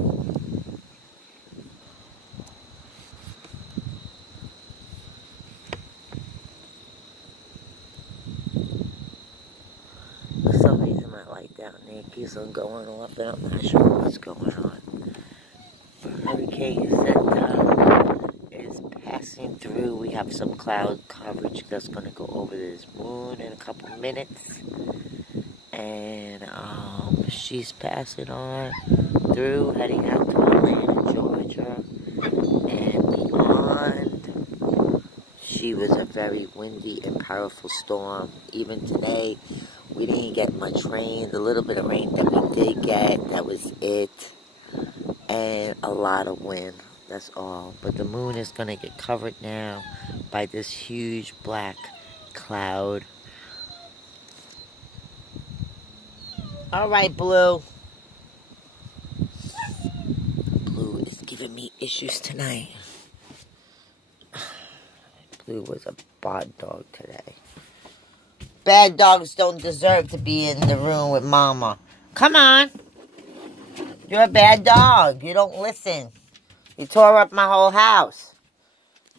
For some reason my light down there keeps on going off and I'm not sure what's going on. Hurricane Zeta is passing through. We have some cloud coverage that's going to go over this moon in a couple minutes. And she's passing on through, heading out to Atlanta, Georgia, and beyond. She was a very windy and powerful storm. Even today, we didn't get much rain. The little bit of rain that we did get, that was it. And a lot of wind, that's all. But the moon is going to get covered now by this huge black cloud. All right, Blue. Blue is giving me issues tonight. Blue was a bad dog today. Bad dogs don't deserve to be in the room with Mama. Come on. You're a bad dog. You don't listen. You tore up my whole house.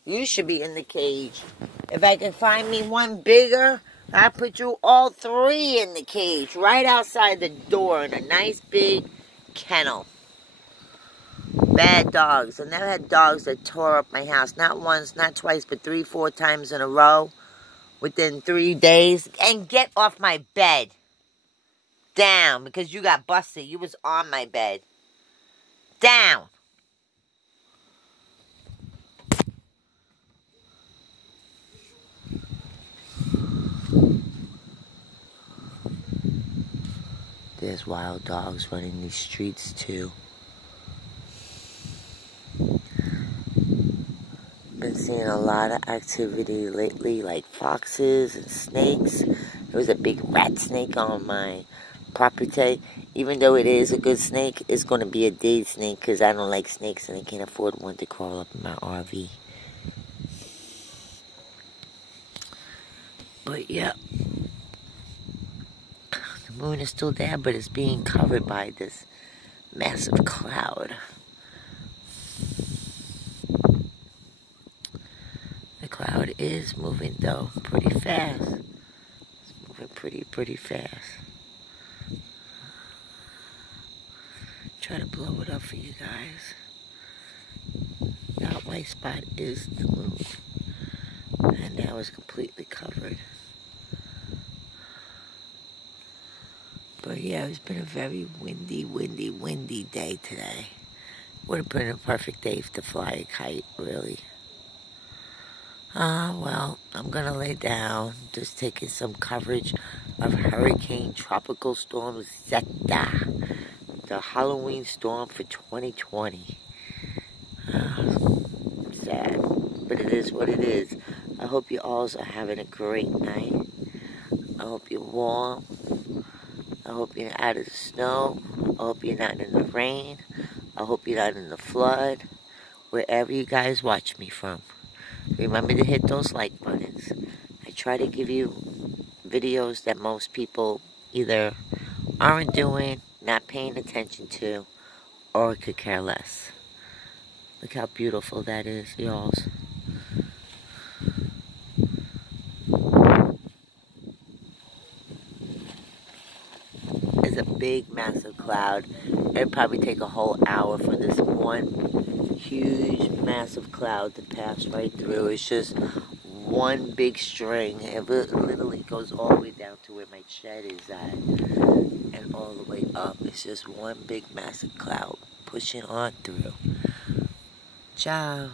You should be in the cage. If I can find me one bigger, I'll put you all three in the cage. Right outside the door in a nice big kennel. Bad dogs. I've never had dogs that tore up my house. Not once, not twice, but 3, 4 times in a row. Within 3 days. And get off my bed. Down, because you got busted. You was on my bed. Down. There's wild dogs running these streets too. Been seeing a lot of activity lately, like foxes and snakes. There was a big rat snake on my property. Even though it is a good snake, it's going to be a dead snake because I don't like snakes and I can't afford one to crawl up in my RV. But yeah, the moon is still there, but it's being covered by this massive cloud. The cloud is moving though pretty fast. It's moving pretty fast. Try to blow it up for you guys. That white spot is the moon. And now it's completely covered. But yeah, it's been a very windy day today. Would have been a perfect day to fly a kite, really. Well, I'm gonna lay down, just taking some coverage of Hurricane Tropical Storm Zeta, the Halloween storm for 2020. Sad, but it is what it is. I hope you all are having a great night. I hope you're warm. I hope you're out of the snow. I hope you're not in the rain. I hope you're not in the flood. Wherever you guys watch me from. Remember to hit those like buttons. I try to give you videos that most people either aren't doing, not paying attention to, or could care less. Look how beautiful that is, y'all. It's a big, massive cloud. It'd probably take a whole hour for this one huge, massive cloud to pass right through. It's just one big string. It literally goes all the way down to where my shed is at. And all the way up. It's just one big, massive cloud pushing on through. Ciao.